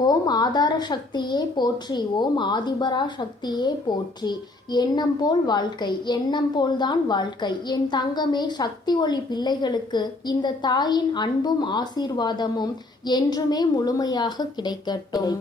ஓம் ஆதார சக்தியே போற்றி, ஓம் ஆதிபரா சக்தியே போற்றி. எண்ணம் போல் வாழ்க்கை, எண்ணம் போல்தான் வாழ்க்கை. என் தங்கமே, சக்தி ஒளி பிள்ளைகளுக்கு இந்த தாயின் அன்பும் ஆசீர்வாதமும் என்றுமே முழுமையாக கிடைக்கட்டும்.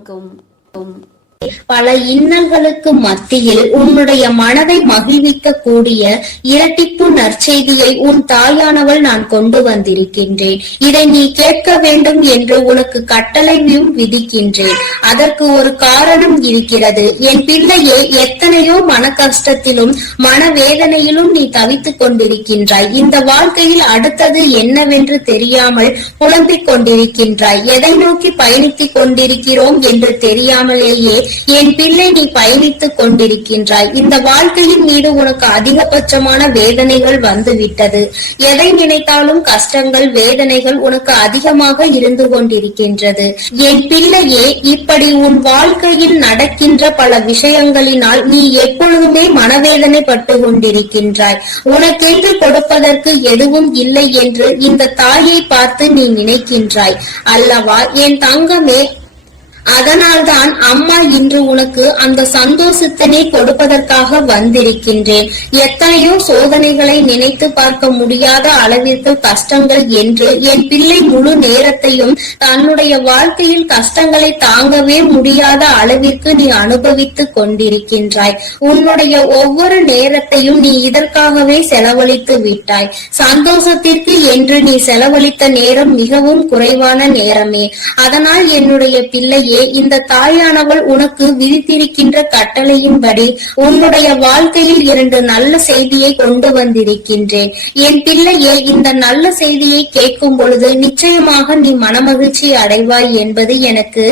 பல இன்னல்களுக்கு மத்தியில் உன்னுடைய மனதை மகிழ்விக்க கூடிய இரட்டிப்பு நற்செய்தியை உன் தாயானவள் நான் கொண்டு வந்திருக்கின்றேன். இதை நீ கேட்க வேண்டும் என்று உனக்கு கட்டளையும் விதிக்கின்றேன். அதற்கு ஒரு காரணம் இருக்கிறது. என் பிள்ளையே, எத்தனையோ மன கஷ்டத்திலும் மனவேதனையிலும் நீ தவித்துக் கொண்டிருக்கின்றாய். இந்த வாழ்க்கையில் அடுத்தது என்னவென்று தெரியாமல் புலம்பிக் கொண்டிருக்கின்றாய். எதை நோக்கி பயணித்துக் கொண்டிருக்கிறோம் என்று தெரியாமலேயே என் பிள்ளை, நீ பயணித்துக் கொண்டிருக்கின்றாய். இந்த வாழ்க்கையின் மீது உனக்கு அதிகபட்சமான வேதனைகள் வந்துவிட்டது. எதை நினைத்தாலும் கஷ்டங்கள், வேதனைகள் உனக்கு அதிகமாக இருந்து கொண்டிருக்கின்றது. என் பிள்ளையே, இப்படி உன் வாழ்க்கையில் நடக்கின்ற பல விஷயங்களினால் நீ எப்பொழுதுமே மனவேதனை பட்டு கொண்டிருக்கின்றாய். உனக்கென்று கொடுப்பதற்கு எதுவும் இல்லை என்று இந்த தாயை பார்த்து நீ நினைக்கின்றாய் அல்லவா என் தங்கமே? அதனால்தான் அம்மா இன்று உனக்கு அந்த சந்தோஷத்தினை கொடுப்பதற்காக வந்திருக்கின்றேன். எத்தனையோ சோதனைகளை நினைத்து பார்க்க முடியாத அளவிற்கு கஷ்டங்கள் என்று என் பிள்ளை முழு நேரத்தையும் தன்னுடைய வாழ்க்கையில் கஷ்டங்களை தாங்கவே முடியாத அளவிற்கு நீ அனுபவித்துக் கொண்டிருக்கின்றாய். உன்னுடைய ஒவ்வொரு நேரத்தையும் நீ இதற்காகவே செலவழித்து விட்டாய். சந்தோஷத்திற்கு என்று நீ செலவழித்த நேரம் மிகவும் குறைவான நேரமே. அதனால் என்னுடைய பிள்ளையை, இந்த தாயானவள் உனக்கு விதித்திருக்கின்ற கட்டளையின்படி உன்னுடைய வாழ்க்கையில் 2 நல்ல செய்தியை கொண்டு வந்திருக்கின்றேன். என் பிள்ளையே, இந்த நல்ல செய்தியை கேட்கும் பொழுது நிச்சயமாக நீ மனமகிழ்ச்சி அடைவாய் என்பது எனக்கு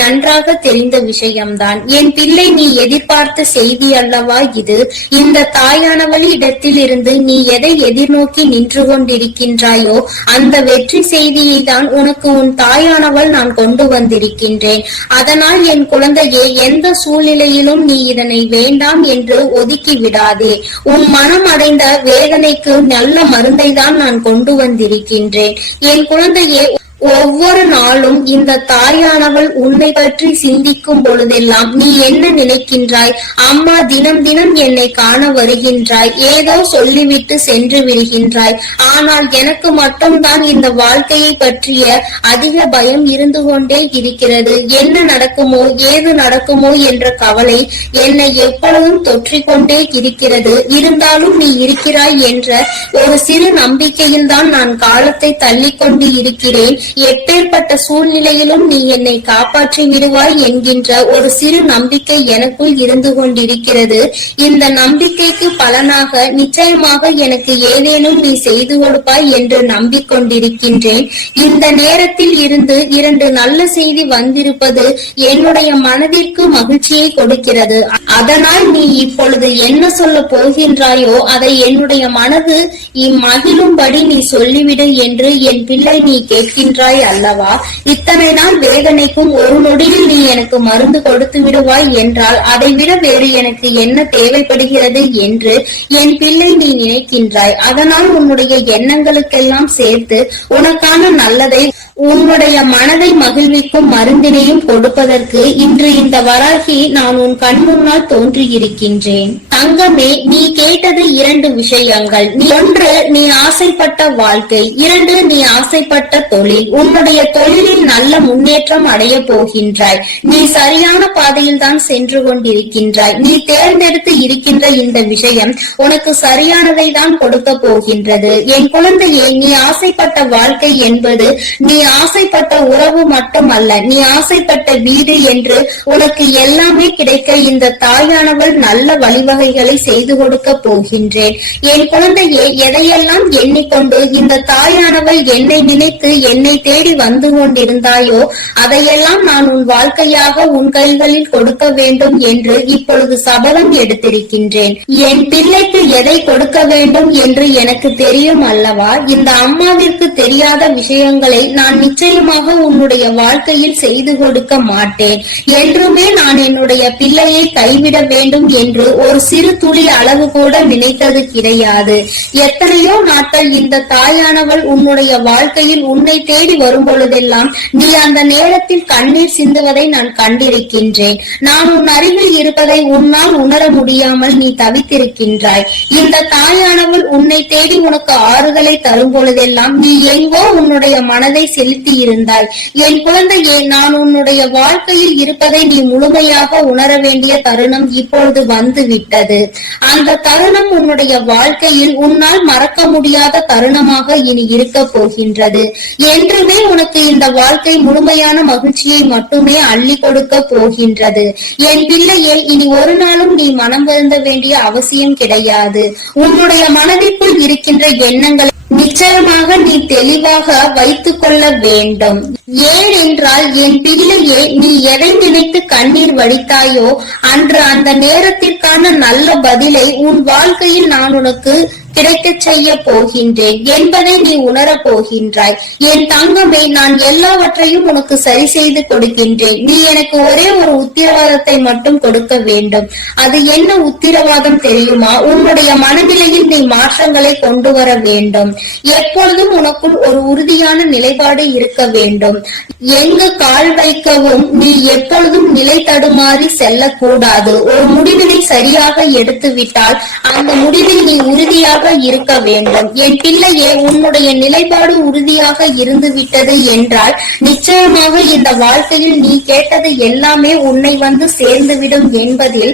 நன்றாக தெரிந்த விஷயம்தான். என் பிள்ளை, நீ எதிர்பார்த்த செய்தி அல்லவா இது? இந்த தாயானவள் இடத்தில் இருந்து நீ எதை எதிர்நோக்கி நின்று கொண்டிருக்கின்றாயோ அந்த வெற்றி செய்தியை தான் உனக்கு உன் தாயானவள் நான் கொண்டு வந்திருக்கின்றேன். அதனால் என் குழந்தையே, எந்த சூழ்நிலையிலும் நீ இதனை வேண்டாம் என்று ஒதுக்கி விடாதே. உன் மனம் அடைந்த வேதனைக்கு நல்ல மருந்தை தான் நான் கொண்டு வந்திருக்கின்றேன். என் குழந்தையே, ஒவ்வொரு நாளும் இந்த தாயானவள் உன்னை பற்றி சிந்திக்கும் பொழுதெல்லாம் நீ என்ன நினைக்கின்றாய்? அம்மா தினம் தினம் என்னை காண வருகின்றாய், ஏதோ சொல்லிவிட்டு சென்று விடுகின்றாய். ஆனால் எனக்கு மட்டும்தான் இந்த வாழ்க்கையை பற்றிய அதிக பயம் இருந்து கொண்டே இருக்கிறது. என்ன நடக்குமோ, ஏது நடக்குமோ என்ற கவலை என்னை எப்பொழுதும் தொற்றிக்கொண்டே இருக்கிறது. இருந்தாலும் நீ இருக்கிறாய் என்ற ஒரு சிறு நம்பிக்கையில் தான் நான் காலத்தை தள்ளிக்கொண்டு இருக்கிறேன். எப்பேற்பட்ட சூழ்நிலையிலும் நீ என்னை காப்பாற்றி விடுவாய் என்கின்ற ஒரு சிறு நம்பிக்கை எனக்குள் இருந்து கொண்டிருக்கிறது. இந்த நம்பிக்கைக்கு பலனாக நிச்சயமாக எனக்கு ஏதேனும் நீ செய்து கொடுப்பாய் என்று நம்பிக்கொண்டிருக்கின்றேன். இந்த நேரத்தில் இருந்து 2 நல்ல செய்தி வந்திருப்பது என்னுடைய மனதிற்கு மகிழ்ச்சியை கொடுக்கிறது. அதனால் நீ இப்பொழுது என்ன சொல்ல போகின்றாயோ அதை என்னுடைய மனது மகிழும்படி நீ சொல்லிவிடு என்று என் பிள்ளை நீ கேட்கின்றாய் அல்லவா? இத்தனை நாள் வேதனைக்கும் ஒரு நொடியில் நீ எனக்கு மருந்து கொடுத்து விடுவாய் என்றால் அதை விட வேறு எனக்கு என்ன தேவைப்படுகிறது என்று என் பிள்ளை நீ நினைக்கின்றாய். அதனால் உன்னுடைய எண்ணங்களுக்கெல்லாம் சேர்த்து உனக்கான நல்லதை, உன்னுடைய மனதை மகிழ்விக்கும் மருந்தினையும் கொடுப்பதற்கு இன்று இந்த வராகி நான் உன் கண் முன்னால் தோன்றியிருக்கின்றேன். தங்கமே, நீ கேட்டது 2 விஷயங்கள். 1, நீ ஆசைப்பட்ட வாழ்க்கை. 2, நீ ஆசைப்பட்ட தொழில். உன்னுடைய தொழிலில் நல்ல முன்னேற்றம் அடைய போகின்றாய். நீ சரியான பாதையில் தான் சென்று கொண்டிருக்கின்றாய். நீ தேர்ந்தெடுத்து இருக்கின்ற இந்த விஷயம் உனக்கு சரியானதை தான் கொடுக்க போகின்றது. என் குழந்தையே, நீ ஆசைப்பட்ட வாழ்க்கை என்பது நீ ஆசைப்பட்ட உறவு மட்டுமல்ல, நீ ஆசைப்பட்ட வீடு என்று உனக்கு எல்லாமே கிடைக்க இந்த தாயானவள் நல்ல வழிவகைகளை செய்து கொடுக்க போகின்றேன். என் குழந்தையே, எதையெல்லாம் எண்ணிக்கொண்டு இந்த தாயானவள் என்னை நினைத்து என்னை தேடி வந்து கொண்டிருந்தாயோ அதையெல்லாம் நான் உன் வாழ்க்கையாக உன் கைகளில் கொடுக்க வேண்டும் என்று இப்பொழுது சபதம் எடுத்திருக்கின்றேன். என் பிள்ளைக்கு எதை கொடுக்க வேண்டும் என்று எனக்கு தெரியும் அல்லவா? இந்த அம்மாவிற்கு தெரியாத விஷயங்களை நான் நான் நிச்சயமாக உன்னுடைய வாழ்க்கையில் செய்து கொடுக்க மாட்டேன். என்றுமே நான் என்னுடைய பிள்ளையை கைவிட வேண்டும் என்று ஒரு சிறு துளி அளவு கூட நினைத்தது கிடையாது. எத்தனையோ நாட்கள் இந்த தாயானவள் உன்னுடைய வாழ்க்கையில் உன்னை தேடி வரும் பொழுதெல்லாம் நீ அந்த நேரத்தில் கண்ணீர் சிந்துவதை நான் கண்டிருக்கின்றேன். நான் உன் அருகில் இருப்பதை உன்னால் உணர முடியாமல் நீ தவித்திருக்கின்றாய். இந்த தாயானவள் உன்னை தேடி உனக்கு ஆறுதலை தரும் பொழுதெல்லாம் நீ எங்கோ உன்னுடைய மனதை செலுத்தி இருந்தாய். என் குழந்தையே, நான் உன்னுடைய வாழ்க்கையில் இருப்பதை நீ முழுமையாக உணர வேண்டிய தருணம் இப்பொழுது வந்து விட்டது. அந்த தருணம் உன்னுடைய வாழ்க்கையில் உன்னால் மறக்க முடியாத தருணமாக இனி இருக்க போகின்றது. என்றுமே உனக்கு இந்த வாழ்க்கை முழுமையான மகிழ்ச்சியை மட்டுமே அள்ளி கொடுக்க போகின்றது. என் பிள்ளையே, இனி ஒரு நாளும் நீ மனம் வருந்த வேண்டிய அவசியம் கிடையாது. உன்னுடைய மனதிற்குள் இருக்கின்ற எண்ணங்களை நிச்சயமாக நீ தெளிவாக வைத்துக் கொள்ள வேண்டும். ஏனென்றால் என் பிள்ளையே, நீ எதை நினைத்து கண்ணீர் வடித்தாயோ அன்று அந்த நேரத்திற்கான நல்ல பதிலை உன் வாழ்க்கையில் நான் உனக்கு கிடைக்க செய்ய போகின்றேன் என்பதை நீ உணரப் போகின்றாய். என் தங்கமே, நான் எல்லாவற்றையும் உனக்கு சரி செய்து கொடுக்கின்றேன். நீ எனக்கு ஒரே ஒரு உத்தரவாதத்தை மட்டும் கொடுக்க வேண்டும். அது என்ன உத்தரவாதம் தெரியுமா? உன்னுடைய மனநிலையில் நீ மாற்றங்களை கொண்டு வர வேண்டும். எப்பொழுதும் உனக்குள் ஒரு உறுதியான நிலைப்பாடு இருக்க வேண்டும். எங்கு கால் வைக்கவும் நீ எப்பொழுதும் நிலை தடுமாறி செல்லக்கூடாது. ஒரு முடிவினை சரியாக எடுத்து விட்டால் அந்த முடிவில் நீ உறுதியாக இருக்க வேண்டும். என் பிள்ளையே, உன்னுடைய நிலைப்பாடு உறுதியாக இருந்து விட்டது என்றால் நிச்சயமாக இந்த வாழ்க்கையில் நீ கேட்டது எல்லாமே உன்னை வந்து சேர்ந்துவிடும் என்பதில்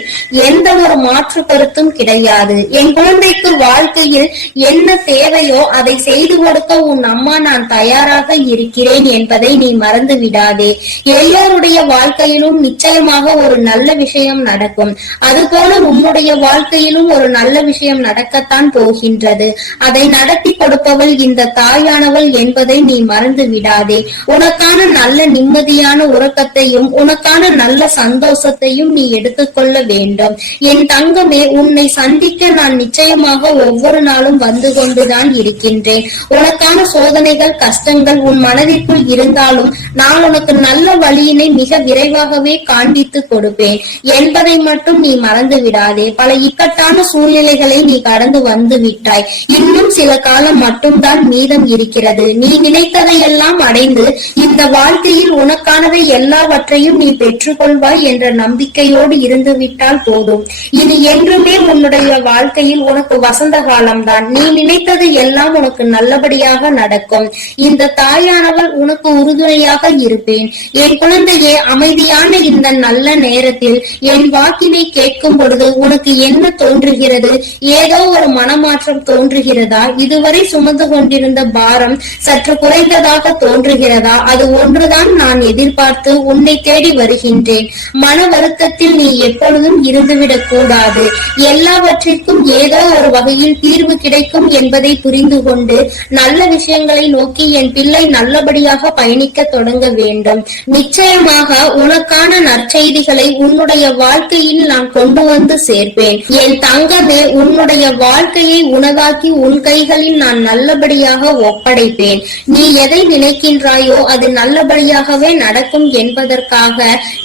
எந்த ஒரு மாற்று கருத்தும் கிடையாது. என் குழந்தைக்கு வாழ்க்கையில் என்ன தேவையோ அதை செய்து கொடுக்க உன் அம்மா நான் தயாராக இருக்கிறேன் என்பதை நீ மறந்து விடாதே. எல்லோருடைய வாழ்க்கையிலும் நிச்சயமாக ஒரு நல்ல விஷயம் நடக்கும். அதுபோல உன்னுடைய வாழ்க்கையிலும் ஒரு நல்ல விஷயம் நடக்கத்தான் போகின்றது. அதை நடத்தி கொடுப்பவள் இந்த தாயானவள் என்பதை நீ மறந்து விடாதே. உனக்கான நல்ல நிம்மதியான உறக்கத்தையும் உனக்கான நல்ல சந்தோஷத்தையும் நீ எடுத்துக்கொள்ள வேண்டும். என் தங்கமே, உன்னை சந்திக்க நான் நிச்சயமாக ஒவ்வொரு நாளும் வந்து கொண்டுதான் இருக்கின்றேன். உனக்கான சோதனைகள் கஷ்டங்கள் உன் மனதிற்குள் இருந்தாலும் நான் உனக்கு நல்ல வழியினை மிக விரைவாகவே காண்பித்து கொடுப்பேன் என்பதை மட்டும் நீ மறந்து விடாதே. பல இக்கட்டான சூழ்நிலைகளை நீ கடந்து வந்து விட்டாய். இன்னும் சில காலம் மட்டும்தான் மீதம் இருக்கிறது. நீ நினைத்ததை எல்லாம் அடைந்து இந்த வாழ்க்கையில் உனக்கானதை எல்லாவற்றையும் நீ பெற்றுக்கொள்வாய் என்ற நம்பிக்கையோடு இருந்து விட்டால் போதும். இது என்றுமே உன்னுடைய வாழ்க்கையில் உனக்கு வசந்த காலம்தான். நீ நினைத்தது எல்லாம் உனக்கு நல்லபடியாக நடக்கும். இந்த தாயானவள் உனக்கு உறுதுணையாக இருப்பேன். என் குழந்தையே, அமைதியான இந்த நல்ல நேரத்தில் என் வாக்கினை கேட்கும் பொழுது உனக்கு என்ன தோன்றுகிறது? ஏதோ ஒரு மனமாற்றம் தோன்றுகிறதா? இதுவரை சுமந்து கொண்டிருந்த பாரம் சற்று குறைந்ததாக தோன்றுகிறதா? அது ஒன்றுதான் நான் எதிர்பார்த்து உன்னை தேடி வருகின்றேன். மன வருத்தத்தில் நீ எப்பொழுதும் இருந்துவிடக் கூடாது. எல்லாவற்றிற்கும் ஏதோ ஒரு வகையில் தீர்வு கிடைக்கும் என்பதை புரிந்து கொண்டு நல்ல விஷயங்களை நோக்கி என் பிள்ளை நல்லபடியாக பயணிக்க தொடங்க வேண்டும். நிச்சயமாக உனக்கான நற்செய்திகளை உன்னுடைய வாழ்க்கையில் நான் கொண்டு வந்து சேர்ப்பேன். என் தங்கமே, உன்னுடைய வாழ்க்கையை உனதாக்கி உன் கைகளில் நான் நல்லபடியாக ஒப்படைப்பேன். நீ எதை நினைக்கின்றாயோ அது நல்லபடியாகவே நடக்கும் என்பதற்காக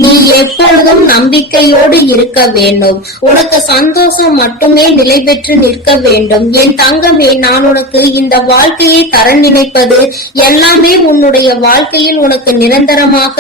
நீ எப்பொழுதும் நம்பிக்கையோடு இருக்க வேண்டும். உனக்கு சந்தோஷம் மட்டுமே நிலை பெற்று நிற்க வேண்டும். என் தங்கமே, நான் உனக்கு இந்த வாழ்க்கையை தர நினைப்பது எல்லாமே உன்னுடைய வாழ்க்கையில் உனக்கு நிரந்தரமாக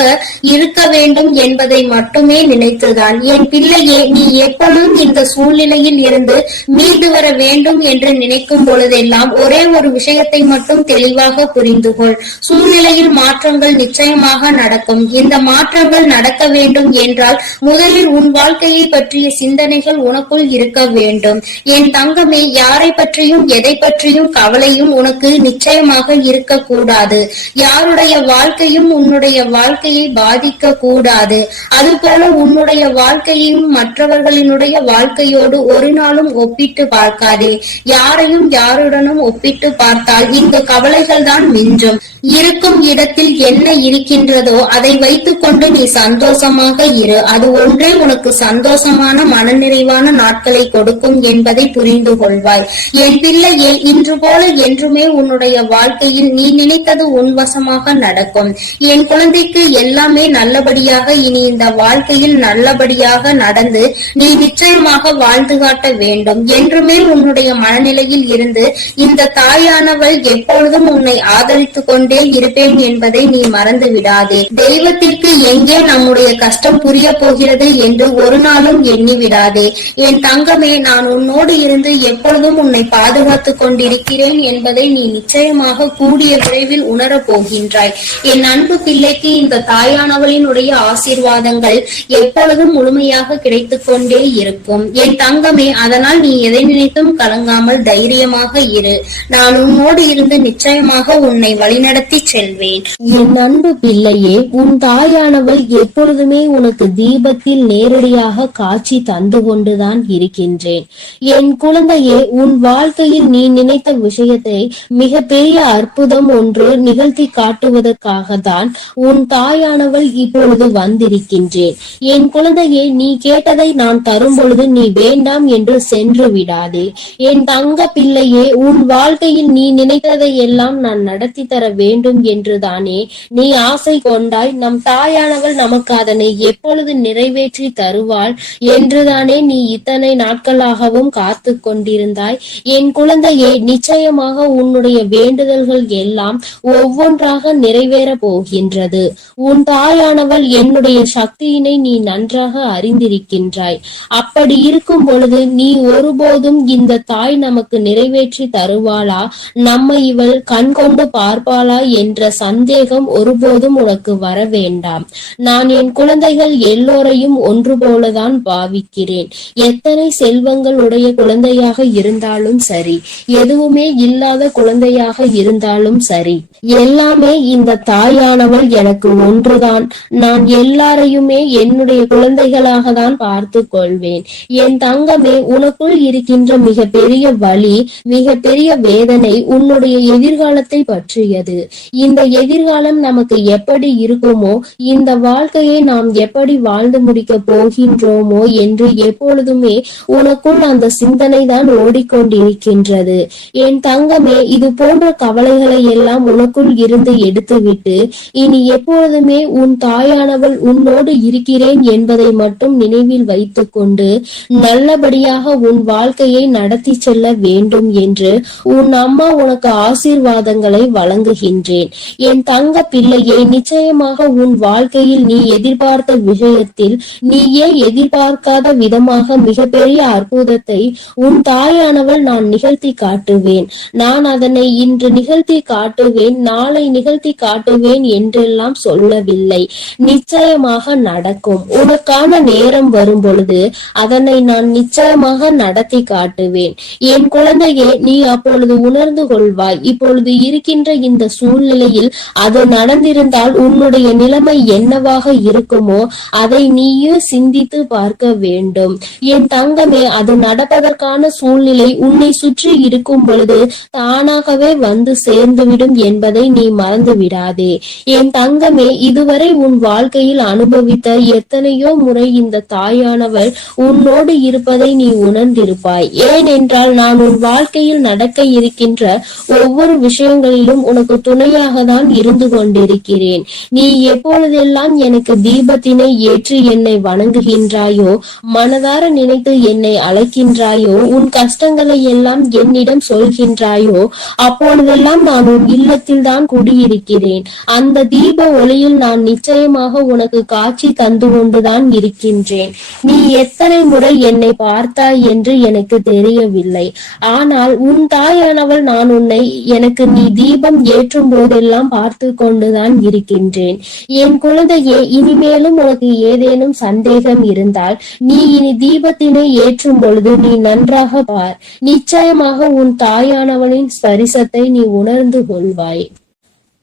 இருக்க வேண்டும் என்பதை மட்டுமே நினைத்துதான். என் பிள்ளையே, நீ எப்பொழுதும் இந்த சூழ்நிலையில் இருந்து மீண்டு வர வேண்டும் என்று நினைக்கும் பொழுதெல்லாம் ஒரே ஒரு விஷயத்தை மட்டும் தெளிவாக புரிந்து கொள். சூழ்நிலையில் மாற்றங்கள் நிச்சயமாக நடக்கும். இந்த மாற்றங்கள் நடக்க வேண்டும் என்றால் முதலில் உன் வாழ்க்கையை பற்றிய சிந்தனைகள் உனக்குள் இருக்க வேண்டும். என் தங்கமே, யாரை பற்றியும் எதை பற்றியும் கவலையும் உனக்கு நிச்சயமாக இருக்கக்கூடாது. யாருடைய வாழ்க்கையும் உன்னுடைய வாழ்க்கையை பாதிக்க கூடாது. அதுபோல உன்னுடைய வாழ்க்கையையும் மற்றவர்களினுடைய வாழ்க்கையோடு ஒரு நாளும் ஒப்பிட்டு பார்க்காதே. யாரையும் யாருடனும் ஒப்பிட்டு பார்த்தால் இங்கு கவலைகள் தான் மிஞ்சும். இருக்கும் இடத்தில் என்ன இருக்கின்றதோ அதை வைத்துக் கொண்டு நீ சந்தோஷமாக இரு. அது ஒன்றே உனக்கு சந்தோஷமான மனநிறைவான நாட்களை கொடுக்கும் என்பதை புரிந்து கொள்வாய். என் பிள்ளையே, இன்று போல என்றுமே உன்னுடைய வாழ்க்கையில் நீ நினைத்தது உன்வசமாக நடக்கும். என் குழந்தைக்கு எல்லாமே நல்லபடியாக இனி இந்த வாழ்க்கையில் நல்லபடியாக நடந்து நீ நிச்சயமாக வாழ்ந்து காட்ட வேண்டும். என்றுமே உன்னுடைய மனநிலையில் இருந்து இந்த தாயானவள் எப்பொழுதும் உன்னை ஆதரித்துக் கொண்டே இருப்பேன் என்பதை நீ மறந்து விடாதே. தெய்வத்திற்கு எங்கே நம்முடைய கஷ்டம் புரிய போகிறது என்று ஒரு நாளும் எண்ணி விடாதே. என் தங்கமே, நான் உன்னோடு இருந்து எப்பொழுதும் உன்னை பாதுகாத்துக் கொண்டிருக்கிறேன் என்பதை நீ நிச்சயமாக கூடிய விரைவில் உணரப் போகின்றாய். என் அன்பு பிள்ளைக்கு இந்த தாயானவளினுடைய ஆசீர்வாதங்கள் எப்பொழுதும் முழுமையாக கிடைத்துக் கொண்டே இருக்கும். என் தங்கமே, அதனால் நீ எதை நினைத்தும் கலங்காமல் தைரியமாக இரு. நான் உன்னோடு இருந்து நிச்சயமாக உன்னை வழிநடத்தி செல்வேன். என் அன்பு பிள்ளையே, உன் தாயானவள் எப்பொழுதுமே உனக்கு தீபத்தில் நேரடியாக காட்சி தந்து கொண்டுதான் இருக்கின்றேன். என் குழந்தையே, உன் வாழ்க்கையில் நீ நினைத்த விஷயத்தை மிக பெரிய அற்புதம் ஒன்று நிகழ்த்தி காட்டுவதற்காக தான் உன் தாயானவள் இப்பொழுது வந்திருக்கின்றேன். என் குழந்தையே, நீ கேட்டதை நான் தரும் பொழுது நீ வேண்டாம் என்று சென்று விடாதே. என் தங்க பிள்ளையே, உன் வாழ்க்கையில் நீ நினைத்ததை எல்லாம் நான் நடத்தி தர வேண்டும் என்றுதானே நீ ஆசை கொண்டாய். நம் தாயானவள் நமக்கு அதனை எப்பொழுது நிறைவேற்றி தருவாள் என்றுதானே நீ இத்தனை நாட்களாகவும் காத்து கொண்டிருந்தாய். என் குழந்தையே, நிச்சயமாக உன்னுடைய வேண்டுதல்கள் எல்லாம் ஒவ்வொன்றாக நிறைவேற போகின்றது. உன் தாயானவள் என்னுடைய சக்தியினை நீ நன்றாக அறிந்திருக்கின்றாய். அப்படி இருக்கும் பொழுது நீ ஒருபோதும் இந்த தாய் நமக்கு நிறைவேற்றி தருவாளா, நம்மை இவள் கண் கொண்டு பார்ப்பாளா என்ற சந்தேகம் ஒருபோதும் உனக்கு வர வேண்டாம். நான் என் குழந்தைகள் எல்லோரையும் ஒன்று போலதான் பாவிக்கிறேன். எத்தனை செல்வங்கள் உடைய குழந்தையாக இருந்தாலும் சரி, எதுவுமே இல்லாத குழந்தையாக இருந்தாலும் சரி, எல்லாமே இந்த தாயானவள் எனக்கு ஒன்றுதான். நான் எல்லாரையுமே என்னுடைய குழந்தைகளாக தான் பார்த்து கொள்வேன். என் தங்கமே, உனக்குள் இருக்கின்ற மிக பெரிய வலி, மிக பெரிய வேதனை உன்னுடைய எதிர்காலத்தை பற்றியது. இந்த எதிர்காலம் நமக்கு எப்படி இருக்குமோ, இந்த வாழ்க்கையை நாம் எப்படி வாழ்ந்து முடிக்க போகின்றோமோ என்று எப்பொழுதுமே உனக்குள் அந்த சிந்தனை தான் ஓடிக்கொண்டிருக்கின்றது. என் தங்கமே, இது போன்ற கவலைகளை எல்லாம் உனக்குள் இருந்து எடுத்துவிட்டு இனி எப்பொழுதுமே உன் தாயானவள் உன்னோடு இருக்கிறேன் என்பதை மட்டும் நினைவில் வைத்துக் கொண்டு நல்லபடியாக உன் வாழ்க்கையை நடத்தி செல்ல வேண்டும் என்று உன் அம்மா உனக்கு ஆசீர்வாதங்களை வழங்குகின்றேன். என் தங்க பிள்ளையை, நிச்சயமாக உன் வாழ்க்கையில் நீ எதிர்பார்த்த விஷயத்தில் நீயே எதிர்பார்க்காத விதமாக மிகப்பெரிய அற்புதத்தை உன் தாயானவள் நான் நிகழ்த்தி காட்டுவேன். நான் அதனை இன்று நிகழ்த்தி காட்டுவேன், நாளை நிகழ்த்தி காட்டுவேன் என்றெல்லாம் சொல்லவில்லை. நிச்சயமாக நடக்கும். உனக்கான நேரம் வரும் பொழுது அதனை நான் நிச்சயமாக நடத்தி காட்டுவேன். என் குழந்தையே, நீ அப்பொழுது உணர்ந்து கொள்வாய். இப்பொழுது இருக்கின்ற இந்த சூழ்நிலையில் அது நடந்திருந்தால் உன்னுடைய நிலைமை என்னவாக இருக்குமோ அதை நீயே சிந்தித்து பார்க்க வேண்டும். என் தங்கமே, அது நடப்பதற்கான சூழ்நிலை உன்னை சுற்றி இருக்கும் பொழுது தானாகவே வந்து சேர்ந்துவிடும் என்பதை நீ மறந்து விடாதே. என் தங்கமே, இதுவரை உன் வாழ்க்கையில் அனுபவித்த எத்தனையோ முறை இந்த தாயானவள் உன்னோடு இருப்பதை நீ உணர்ந்திருப்பாய். ஏனென்றால் நான் உன் வாழ்க்கையில் நடக்க இருக்கின்ற ஒவ்வொரு விஷயங்களிலும் உனக்கு துணையாக தான் இருந்து கொண்டிருக்கிறேன். நீ எப்பொழுதெல்லாம் எனக்கு தீபத்தினை ஏற்றி என்னை வணங்குகின்றாயோ, மனதார நினைத்து என்னை அழைக்கின்றாயோ, உன் கஷ்டங்களை எல்லாம் என்னிடம் சொல்கின்றாயோ, அப்பொழுதெல்லாம் நான் உன் இல்லத்தில் தான் குடியிருக்கிறேன். அந்த தீப ஒளியில் நான் நிச்சயமாக உனக்கு காட்சி தந்து கொண்டுதான் இருக்கின்றேன். நீ எத்தனை முறை என்னை பார்த்தாய் என்று எனக்கு தெரியவில்லை. ஆனால் உன் தாயானவள் நான் உன்னை எனக்கு நீ தீபம் ஏற்றும் போதெல்லாம் பார்த்து கொண்டுதான் இருக்கின்றேன். என் குழந்தையே, இனிமேலும் உனக்கு ஏதேனும் சந்தேகம் இருந்தால் நீ இனி தீபத்தினை ஏற்றும் பொழுது நீ நன்றாக பார். நிச்சயமாக உன் தாயானவளின் ஸ்பரிசத்தை நீ உணர்ந்து கொள்வாய்.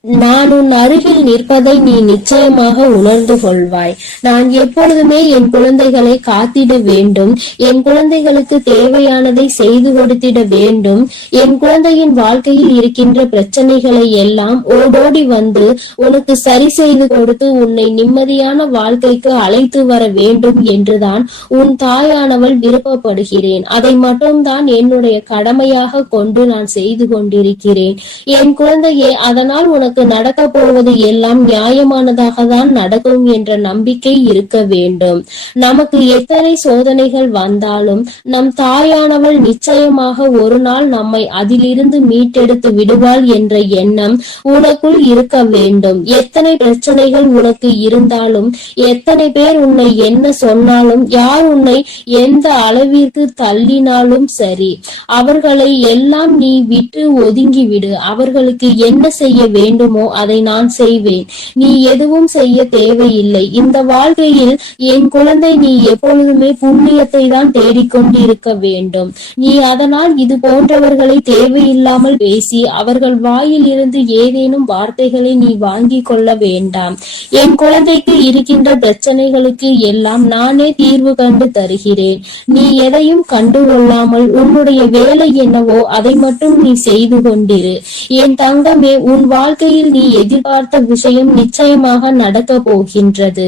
நான் உன் அருகில் நிற்பதை நீ நிச்சயமாக உணர்ந்து கொள்வாய். நான் எப்பொழுதுமே என் குழந்தைகளை காத்திட வேண்டும். என் குழந்தைகளுக்கு தேவையானதை செய்து கொடுத்திட வேண்டும். என் குழந்தையின் வாழ்க்கையில் இருக்கின்ற பிரச்சனைகளை எல்லாம் ஓடோடி வந்து உனக்கு சரி செய்து கொடுத்து உன்னை நிம்மதியான வாழ்க்கைக்கு அழைத்து வர வேண்டும் என்றுதான் உன் தாயானவள் விருப்பப்படுகிறேன். அதை மட்டும்தான் என்னுடைய கடமையாக கொண்டு நான் செய்து கொண்டிருக்கிறேன். என் குழந்தையே, அதனால் உனக்கு நடக்க போவது எல்லாம் நியாயமானதாக தான் நடக்கும் என்ற நம்பிக்கை இருக்க வேண்டும். நமக்கு எத்தனை சோதனைகள் வந்தாலும் நம் தாயானவள் நிச்சயமாக ஒரு நாள் நம்மை அதிலிருந்து மீட்டெடுத்து விடுவாள் என்ற எண்ணம் உனக்குள் இருக்க வேண்டும். எத்தனை பிரச்சனைகள் உனக்கு இருந்தாலும், எத்தனை பேர் உன்னை என்ன சொன்னாலும், யார் உன்னை எந்த அளவிற்கு தள்ளினாலும் சரி, அவர்களை எல்லாம் நீ விட்டு ஒதுங்கிவிடு. அவர்களுக்கு என்ன செய்ய வேண்டுமோ அதை நான் செய்வேன். நீ எதுவும் செய்ய தேவையில்லை. இந்த வாழ்க்கையில் என் குழந்தை, நீ எப்பொழுதுமே புண்ணியத்தை தான் தேடிக்கொண்டிருக்க வேண்டும். நீ அதனால் இது போன்றவர்களை தேவையில்லாமல் பேசி அவர்கள் வாயில் இருந்து ஏதேனும் வார்த்தைகளை நீ வாங்கி கொள்ள வேண்டாம். என் குழந்தைக்கு இருக்கின்ற பிரச்சனைகளுக்கு எல்லாம் நானே தீர்வு கண்டு தருகிறேன். நீ எதையும் கண்டுகொள்ளாமல் உன்னுடைய வேலை என்னவோ அதை மட்டும் நீ செய்து கொண்டிரு. என் தங்கமே, உன் வாழ்க்கையில் நீ எதிர்பார்த்த விஷயம் நிச்சயமாக நடக்க போகின்றது.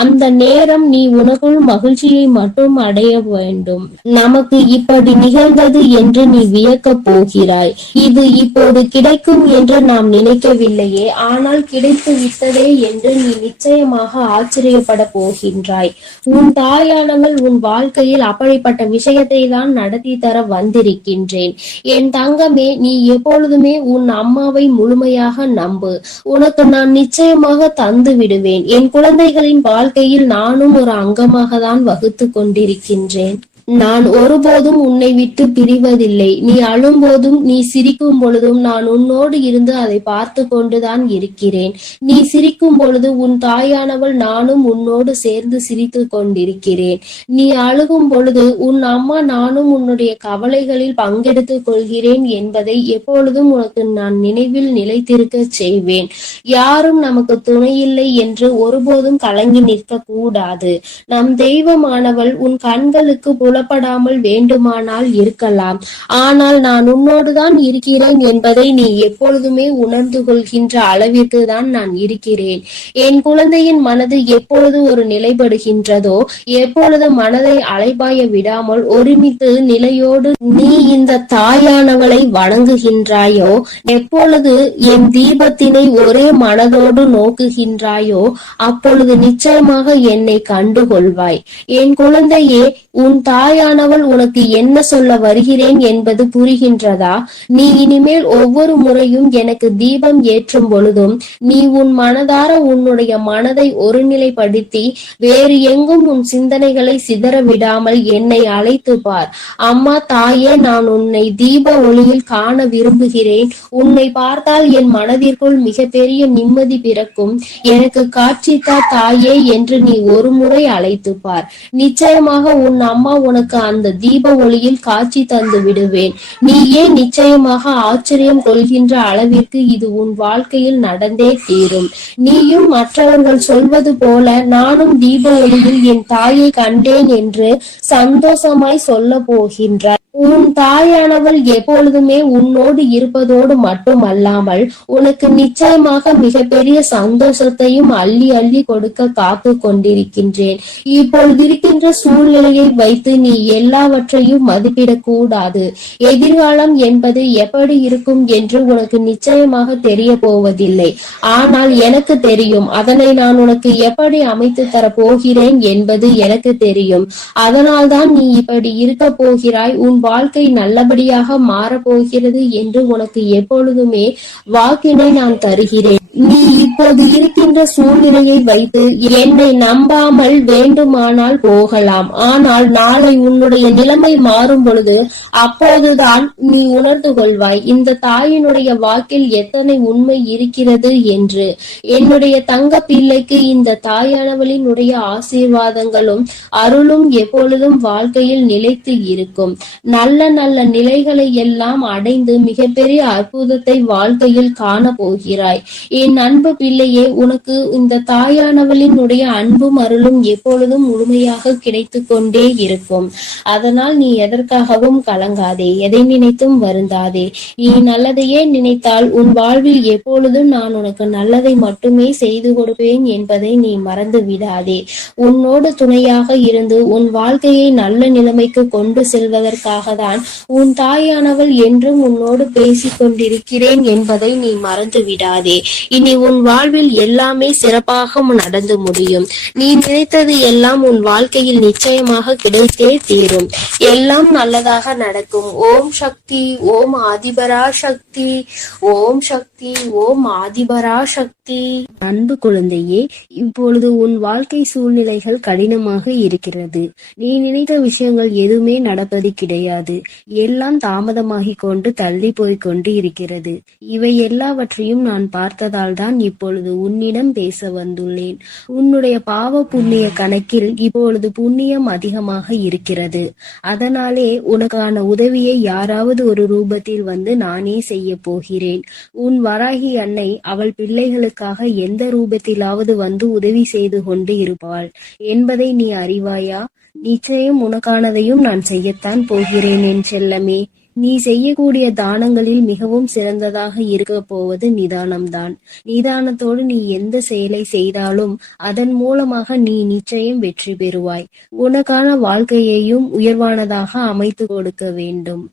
அந்த நேரம் நீ உனக்குள் மகிழ்ச்சியை மட்டும் அடைய வேண்டும். நமக்கு இப்படி நிகழ்ந்தது என்று நீ வியக்க போகிறாய். இது இப்போது கிடைக்கும் என்று நாம் நினைக்கவில்லையே, ஆனால் கிடைத்து விட்டதே என்று நீ நிச்சயமாக ஆச்சரியப்பட போகின்றாய். உன் தாயானவள் உன் வாழ்க்கையில் அப்படிப்பட்ட விஷயத்தை தான் நடத்தி தர வந்திருக்கின்றேன். என் தங்கமே, நீ எப்பொழுதுமே உன் அம்மாவை முழுமையாக நம்பு. உனக்கு நான் நிச்சயமாக தந்து விடுவேன். என் குழந்தைகளின் வாழ்க்கையில் நானும் ஒரு அங்கமாக தான் வகுத்து கொண்டிருக்கின்றேன். நான் ஒருபோதும் உன்னை விட்டு பிரிவதில்லை. நீ அழும்போதும் நீ சிரிக்கும் பொழுதும் நான் உன்னோடு இருந்து அதை பார்த்து கொண்டுதான் இருக்கிறேன். நீ சிரிக்கும் பொழுது உன் தாயானவள் நானும் உன்னோடு சேர்ந்து சிரித்து கொண்டிருக்கிறேன். நீ அழுகும் பொழுது உன் அம்மா நானும் உன்னுடைய கவலைகளில் பங்கெடுத்துக் கொள்கிறேன் என்பதை எப்பொழுதும் உனக்கு நான் நினைவில் நிலைத்திருக்க செய்வேன். யாரும் நமக்கு துணையில்லை என்று ஒருபோதும் கலங்கி நிற்க கூடாது. நம் தெய்வமானவள் உன் கண்களுக்கு புலப்படாமல் வேண்டுமானால் இருக்கலாம். ஆனால் நான் உன்னோடுதான் இருக்கிறேன் என்பதை நீ எப்பொழுதுமே உணர்ந்து கொள்கின்ற அளவிற்கு தான் நான் இருக்கிறேன். என் குழந்தையின் மனது எப்பொழுது ஒரு நிலைப்படுகின்றதோ, எப்பொழுது மனதை அலைபாய விடாமல் ஒருமித்து நிலையோடு நீ இந்த தாயானவளை வணங்குகின்றாயோ, எப்பொழுது என் தீபத்தினை ஒரே மனதோடு நோக்குகின்றாயோ, அப்பொழுது நிச்சயமாக என்னை கண்டுகொள்வாய். என் குழந்தையே, உன் தாயானவள் உனக்கு என்ன சொல்ல வருகிறேன் என்பது புரிகின்றதா? நீ இனிமேல் ஒவ்வொரு முறையும் எனக்கு தீபம் ஏற்றும் பொழுதும் நீ உன் மனதார உன்னுடைய மனதை ஒருநிலைப்படுத்தி வேறு எங்கும் உன் சிந்தனைகளை சிதற விடாமல் என்னை அழைத்து பார். அம்மா, தாயே, நான் உன்னை தீப ஒளியில் காண விரும்புகிறேன். உன்னை பார்த்தால் என் மனதிற்குள் மிகப்பெரிய நிம்மதி பிறக்கும். எனக்கு காட்சித்தா தாயே என்று நீ ஒரு முறை அழைத்து பார். நிச்சயமாக உன் அம்மா உனக்கு அந்த தீப ஒளியில் காட்சி தந்து விடுவேன். நீயே நிச்சயமாக ஆச்சரியம் கொள்கின்ற அளவிற்கு இது உன் வாழ்க்கையில் நடந்தே தீரும். நீயும் மற்றவர்கள் சொல்வது போல நானும் தீப ஒளியில் என் தாயை கண்டேன் என்று சந்தோஷமாய் சொல்ல போகின்றார். உன் தாயானவள் எப்பொழுதுமே உன்னோடு இருப்பதோடு மட்டுமல்லாமல் உனக்கு நிச்சயமாக மிகப்பெரிய சந்தோஷத்தையும் அள்ளி அள்ளி கொடுக்க காத்து கொண்டிருக்கின்றேன். இப்பொழுது இருக்கின்ற சூழ்நிலையை வைத்து நீ எல்லாவற்றையும் மதிப்பிடக் கூடாது. எதிர்காலம் என்பது எப்படி இருக்கும் என்று உனக்கு நிச்சயமாக தெரிய போவதில்லை. ஆனால் எனக்கு தெரியும். அதனை நான் உனக்கு எப்படி அமைத்து தர போகிறேன் என்பது எனக்கு தெரியும். அதனால்தான் நீ இப்படி இருக்க போகிறாய். உன் வாழ்க்கை நல்லபடியாக மாறப்போகிறது என்று உனக்கு எப்பொழுதுமே வாக்கினை நான் தருகிறேன். நீ இப்போது இருக்கின்ற சூழ்நிலையை வைத்து என்னை நம்பாமல் வேண்டுமானால் போகலாம். ஆனால் நாளை உன்னுடைய நிலைமை மாறும் பொழுது அப்போதுதான் நீ உணர்ந்து கொள்வாய் இந்த தாயினுடைய வாக்கில் எத்தனை உண்மை இருக்கிறது என்று. என்னுடைய தங்க பிள்ளைக்கு இந்த தாயானவளினுடைய ஆசீர்வாதங்களும் அருளும் எப்பொழுதும் வாழ்க்கையில் நிலைத்து இருக்கும். நல்ல நல்ல நிலைகளை எல்லாம் அடைந்து மிகப்பெரிய அற்புதத்தை வாழ்க்கையில் காண போகிறாய். என் அன்பு பிள்ளையே, உனக்கு இந்த தாயானவளினுடைய அன்பும் அருளும் எப்பொழுதும் முழுமையாக கிடைத்து கொண்டே இருக்கும். அதனால் நீ எதற்காகவும் கலங்காதே, எதை நினைத்தும் வருந்தாதே. நீ நல்லதையே நினைத்தால் உன் வாழ்வில் எப்பொழுதும் நான் உனக்கு நல்லதை மட்டுமே செய்து கொடுப்பேன் என்பதை நீ மறந்து விடாதே. உன்னோடு துணையாக இருந்து உன் வாழ்க்கையை நல்ல நிலைமைக்கு கொண்டு செல்வதற்காக தான் உன் தாயானவள் என்றும் உன்னோடு பேசிக் கொண்டிருக்கிறேன் என்பதை நீ மறந்து விடாதே. இனி உன் வாழ்வில் எல்லாமே சிறப்பாக நடந்து முடியும். நீ நினைத்தது எல்லாம் உன் வாழ்க்கையில் நிச்சயமாக கிடைத்தே தீரும். எல்லாம் நல்லதாக நடக்கும். ஓம் சக்தி, ஓம் ஆதிபரா சக்தி, ஓம் சக்தி, ஓம் ஆதிபரா சக்தி. அன்பு குழந்தையே, இப்பொழுது உன் வாழ்க்கை சூழ்நிலைகள் கடினமாக இருக்கிறது. நீ நினைத்த விஷயங்கள் எதுவுமே நடப்பது கிடையாது. எல்லாம் தாமதமாகிக் கொண்டு தள்ளி போய்க் கொண்டு இருக்கிறது. இவை எல்லாவற்றையும் நான் பார்த்ததால் தான் இப்பொழுது உன்னிடம் பேச வந்துள்ளேன். உன்னுடைய பாவ புண்ணிய கணக்கில் இப்பொழுது புண்ணியம் அதிகமாக இருக்கிறது. அதனாலே உனக்கான உதவியை யாராவது ஒரு ரூபத்தில் வந்து நானே செய்ய போகிறேன். உன் வராகி அன்னை அவள் பிள்ளைகளுக்காக எந்த ரூபத்திலாவது வந்து உதவி செய்து கொண்டு இருப்பாள் என்பதை நீ அறிவாயா? நிச்சயம் உனக்கானதையும் நான் செய்யத்தான் போகிறேன் என் செல்லமே. நீ செய்யக்கூடிய தானங்களில் மிகவும் சிறந்ததாக இருக்க போவது நிதானம்தான். நிதானத்தோடு நீ எந்த செயலை செய்தாலும் அதன் மூலமாக நீ நிச்சயம் வெற்றி பெறுவாய். உனக்கான வாழ்க்கையையும் உயர்வானதாக அமைத்து கொடுக்க வேண்டும்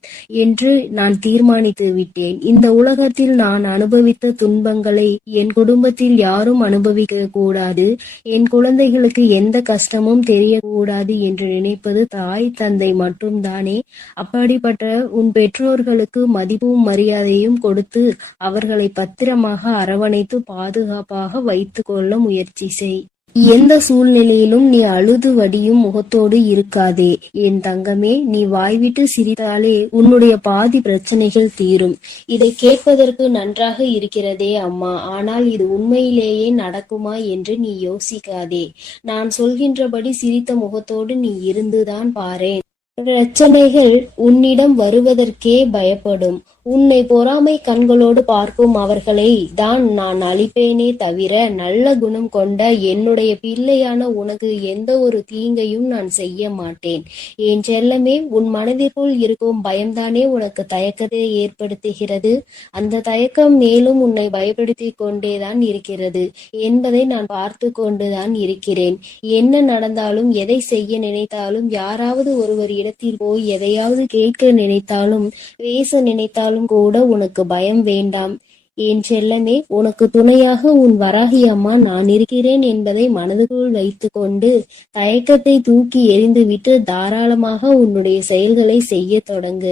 என்று நான் தீர்மானித்து விட்டேன். இந்த உலகத்தில் நான் அனுபவித்த துன்பங்களை என் குடும்பத்தில் யாரும் அனுபவிக்க கூடாது, என் குழந்தைகளுக்கு எந்த கஷ்டமும் தெரியக்கூடாது என்று நினைப்பது தாய் தந்தை மட்டும்தானே. அப்படிப்பட்ட உன் பெற்றோர்களுக்கு மதிப்பும் மரியாதையும் கொடுத்து அவர்களை பத்திரமாக அரவணைத்து பாதுகாப்பாக வைத்துக் கொள்ள முயற்சி செய். எந்த சூழ்நிலையிலும் நீ அழுது வடியும் முகத்தோடு இருக்காதே என் தங்கமே. நீ வாய்விட்டு சிரித்தாலே உன்னுடைய பாதி பிரச்சனைகள் தீரும். இதை கேட்பதற்கு நன்றாக இருக்கிறதே அம்மா, ஆனால் இது உண்மையிலேயே நடக்குமா என்று நீ யோசிக்காதே. நான் சொல்கின்றபடி சிரித்த முகத்தோடு நீ இருந்துதான் பாரேன். பிரச்சனைகள் உன்னிடம் வருவதற்கே பயப்படும். உன்னை பொறாமை கண்களோடு பார்க்கும் அவர்களை தான் நான் அழிப்பேனே தவிர நல்ல குணம் கொண்ட என்னுடைய பிள்ளையான உனக்கு எந்த ஒரு தீங்கையும் நான் செய்ய மாட்டேன். என் செல்லமே, உன் மனதிற்குள் இருக்கும் பயம்தானே உனக்கு தயக்கத்தை ஏற்படுத்துகிறது. அந்த தயக்கம் மேலும் உன்னை பயப்படுத்தி கொண்டேதான் இருக்கிறது என்பதை நான் பார்த்து கொண்டுதான் இருக்கிறேன். என்ன நடந்தாலும், எதை செய்ய நினைத்தாலும், யாராவது ஒருவர் இடத்தில் போய் எதையாவது கேட்க நினைத்தாலும், பேச நினைத்தாலும் கூட உனக்கு பயம் வேண்டாம் என் செல்லமே. உனக்கு துணையாக உன் வராகி அம்மா நான் இருக்கிறேன் என்பதை மனதுக்குள் வைத்து கொண்டு தயக்கத்தை தூக்கி எறிந்துவிட்டு தாராளமாக உன்னுடைய செயல்களை செய்ய தொடங்கு.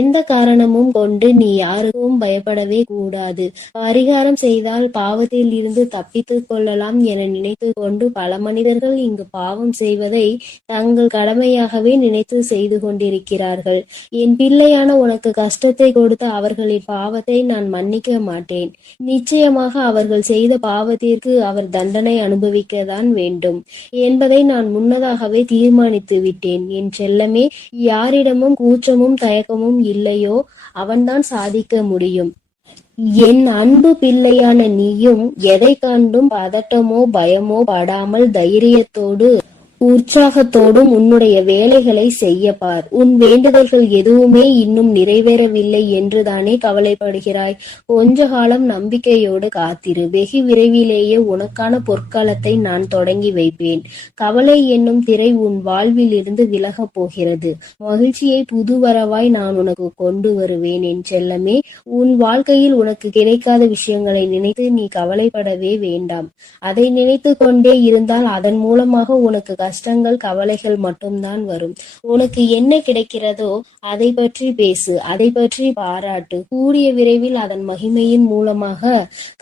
எந்த காரணமும் கொண்டு நீ யாருக்கும் பயப்படவே கூடாது. பரிகாரம் செய்தால் பாவத்தில் இருந்து தப்பித்துக் கொள்ளலாம் என நினைத்து கொண்டு பல மனிதர்கள் இங்கு பாவம் செய்வதை தங்கள் கடமையாகவே நினைத்து செய்து கொண்டிருக்கிறார்கள். என் பிள்ளையான உனக்கு கஷ்டத்தை கொடுத்த அவர்களின் பாவத்தை நான் மன்னிக்க மாட்டேன். நிச்சயமாக அவர்கள் செய்த பாவத்திற்கு அவர் தண்டனை அனுபவிக்கத்தான் வேண்டும் என்பதை நான் முன்னதாகவே தீர்மானித்து விட்டேன் என் செல்லமே. யாரிடமும் கூச்சமும் தயக்கமும் இல்லையோ அவன்தான் சாதிக்க முடியும். என் அன்பு பிள்ளையான நீயும் எதை கண்டும் பதட்டமோ பயமோ படாமல் தைரியத்தோடு உற்சாகத்தோடும் உன்னுடைய வேலைகளை செய்ய பார். உன் வேண்டுதல்கள் எதுவுமே இன்னும் நிறைவேறவில்லை என்றுதானே கவலைப்படுகிறாய். கொஞ்ச காலம் நம்பிக்கையோடு காத்திரு. வெகு விரைவிலேயே உனக்கான பொற்காலத்தை நான் தொடங்கி வைப்பேன். கவலை என்னும் திரை உன் வாழ்வில் இருந்து விலகப் போகிறது. மகிழ்ச்சியை புதுவரவாய் நான் உனக்கு கொண்டு வருவேன் என் செல்லமே. உன் வாழ்க்கையில் உனக்கு கிடைக்காத விஷயங்களை நினைத்து நீ கவலைப்படவே வேண்டாம். அதை நினைத்து கொண்டே இருந்தால் அதன் மூலமாக உனக்கு கஷ்டங்கள் கவலைகள் மட்டும்தான் வரும். உனக்கு என்ன கிடைக்கிறதோ அதை பற்றி பேசு, அதை பற்றி பாராட்டு. கூடிய விரைவில் அதன் மகிமையின் மூலமாக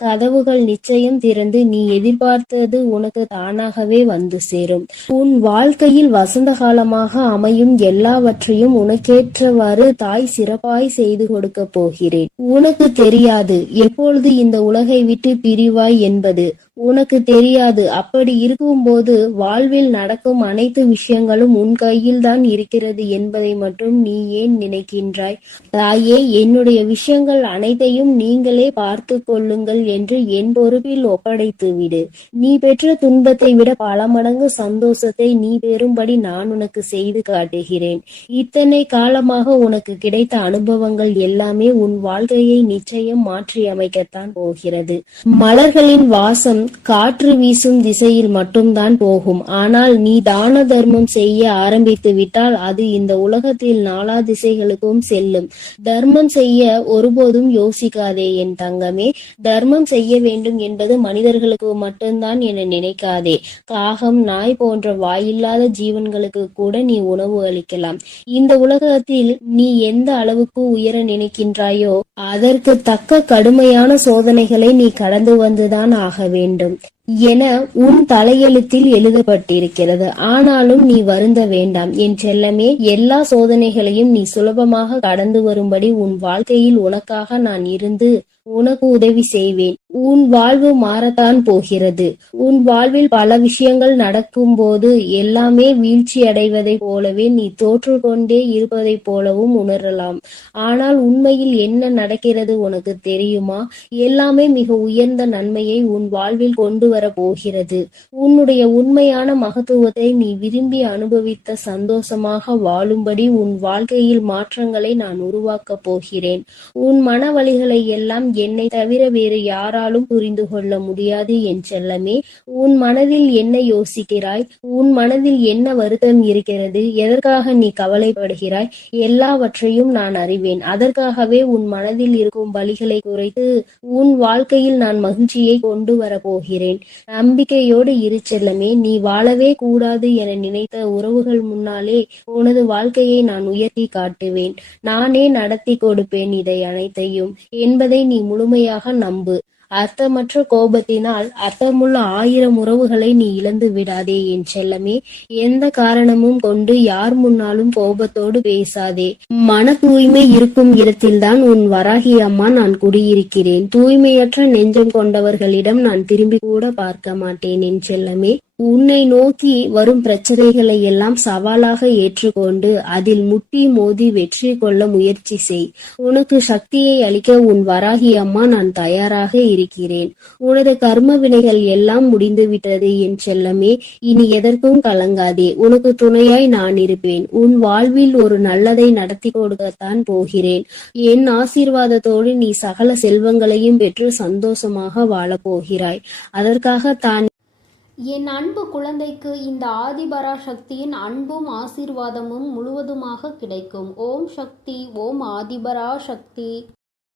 கதவுகள் நிச்சயம் திறந்து நீ எதிர்பார்த்தது உனக்கு தானாகவே வந்து சேரும். உன் வாழ்க்கையில் வசந்த காலமாக அமையும் எல்லாவற்றையும் உனக்கேற்றவாறு தாய் சிறப்பாய் செய்து கொடுக்க போகிறேன். உனக்கு தெரியாது எப்பொழுது இந்த உலகை விட்டு பிரிவாய் என்பது. உனக்கு தெரியாது. அப்படி இருக்கும்போது வாழ்வில் நடக்கும் அனைத்து விஷயங்களும் உன் கையில்தான் இருக்கிறது என்பதை மட்டும் நீ ஏன் நினைக்கின்றாய்? தாயே, என்னுடைய விஷயங்கள் அனைத்தையும் நீங்களே பார்த்து கொள்ளுங்கள் என்று என் பொறுப்பில் ஒப்படைத்து விடு. நீ பெற்ற துன்பத்தை விட பல மடங்கு சந்தோஷத்தை நீ பெறும்படி நான் உனக்கு செய்து காட்டுகிறேன். இத்தனை காலமாக உனக்கு கிடைத்த அனுபவங்கள் எல்லாமே உன் வாழ்க்கையை நிச்சயம் மாற்றி அமைக்கத்தான் போகிறது. மலர்களின் வாசம் காற்று வீசும் திசையில் மட்டும்தான் போகும். ஆனால் நீ தான தர்மம் செய்ய ஆரம்பித்து விட்டால் அது இந்த உலகத்தில் நாலா திசைகளுக்கும் செல்லும். தர்மம் செய்ய ஒருபோதும் யோசிக்காதே என் தங்கமே. தர்மம் செய்ய வேண்டும் என்பது மனிதர்களுக்கு மட்டும்தான் என நினைக்காதே. காகம், நாய் போன்ற வாயில்லாத ஜீவன்களுக்கு கூட நீ உணவு அளிக்கலாம். இந்த உலகத்தில் நீ எந்த அளவுக்கு உயர நினைக்கின்றாயோ அதற்கு தக்க கடுமையான சோதனைகளை நீ கடந்து வந்துதான் ஆக வேண்டும் என உன் தலையெழுத்தில் எழுதப்பட்டிருக்கிறது. ஆனாலும் நீ வருந்த வேண்டாம் என் செல்லமே. எல்லா சோதனைகளையும் நீ சுலபமாக கடந்து வரும்படி உன் வாழ்க்கையில் உனக்காக நான் இருந்து உனக்கு உதவி செய்வேன். உன் வாழ்வு மாறத்தான் போகிறது. உன் வாழ்வில் பல விஷயங்கள் நடக்கும் போது எல்லாமே வீழ்ச்சி அடைவதை போலவே நீ தோற்று கொண்டே இருப்பதை போலவும் உணரலாம். ஆனால் உண்மையில் என்ன நடக்கிறது உனக்கு தெரியுமா? எல்லாமே மிக உயர்ந்த நன்மையை உன் வாழ்வில் கொண்டு வர போகிறது. உன்னுடைய உண்மையான மகத்துவத்தை நீ விரும்பி அனுபவித்த சந்தோஷமாக வாழும்படி உன் வாழ்க்கையில் மாற்றங்களை நான் உருவாக்கப் போகிறேன். உன் மன வலிகளை எல்லாம் என்னை தவிர வேறு யாராலும் புரிந்து கொள்ள முடியாது என் செல்லமே. உன் மனதில் என்ன யோசிக்கிறாய்? உன் மனதில் என்ன வருத்தம் இருக்கிறது? எதற்காக நீ கவலைப்படுகிறாய்? எல்லாவற்றையும் நான் அறிவேன். அதற்காகவே உன் மனதில் இருக்கும் வலிகளை குறைத்து உன் வாழ்க்கையில் நான் மகிழ்ச்சியை கொண்டு வர போகிறேன். நம்பிக்கையோடு இரு செல்லமே. நீ வாழவே கூடாது என நினைத்த உறவுகள் முன்னாலே உனது வாழ்க்கையை நான் உயர்த்தி காட்டுவேன். நானே நடத்தி கொடுப்பேன் இதை அனைத்தையும் என்பதை நீ முழுமையாக நம்பு. அர்த்தமற்ற கோபத்தினால் அர்த்தமுள்ள 1000 உறவுகளை நீ இழந்து விடாதே என் செல்லமே. எந்த காரணமும் கொண்டு யார் முன்னாலும் கோபத்தோடு பேசாதே. மன தூய்மை இருக்கும் இடத்தில்தான் உன் வராகி அம்மா நான் குடியிருக்கிறேன். தூய்மையற்ற நெஞ்சம் கொண்டவர்களிடம் நான் திரும்பி கூட பார்க்க மாட்டேன் என் செல்லமே. உன்னை நோக்கி வரும் பிரச்சனைகளை எல்லாம் சவாலாக ஏற்றுக்கொண்டு அதில் முட்டி மோதி வெற்றி கொள்ள முயற்சி செய். உனக்கு சக்தியை அளிக்க உன் வராகி அம்மா நான் தயாராக இருக்கிறேன். உனது கர்ம வினைகள் எல்லாம் முடிந்துவிட்டது என் செல்லமே. இனி எதற்கும் கலங்காதே. உனக்கு துணையாய் நான் இருப்பேன். உன் வாழ்வில் ஒரு நல்லதை நடத்தி கொடுக்கத்தான் போகிறேன். என் ஆசீர்வாதத்தோடு நீ சகல செல்வங்களையும் பெற்று சந்தோஷமாக வாழப் போகிறாய். அதற்காக தான் என் அன்பு குழந்தைக்கு இந்த ஆதிபரா சக்தியின் அன்பும் ஆசீர்வாதமும் முழுவதுமாக கிடைக்கும். ஓம் சக்தி. ஓம் ஆதிபரா சக்தி.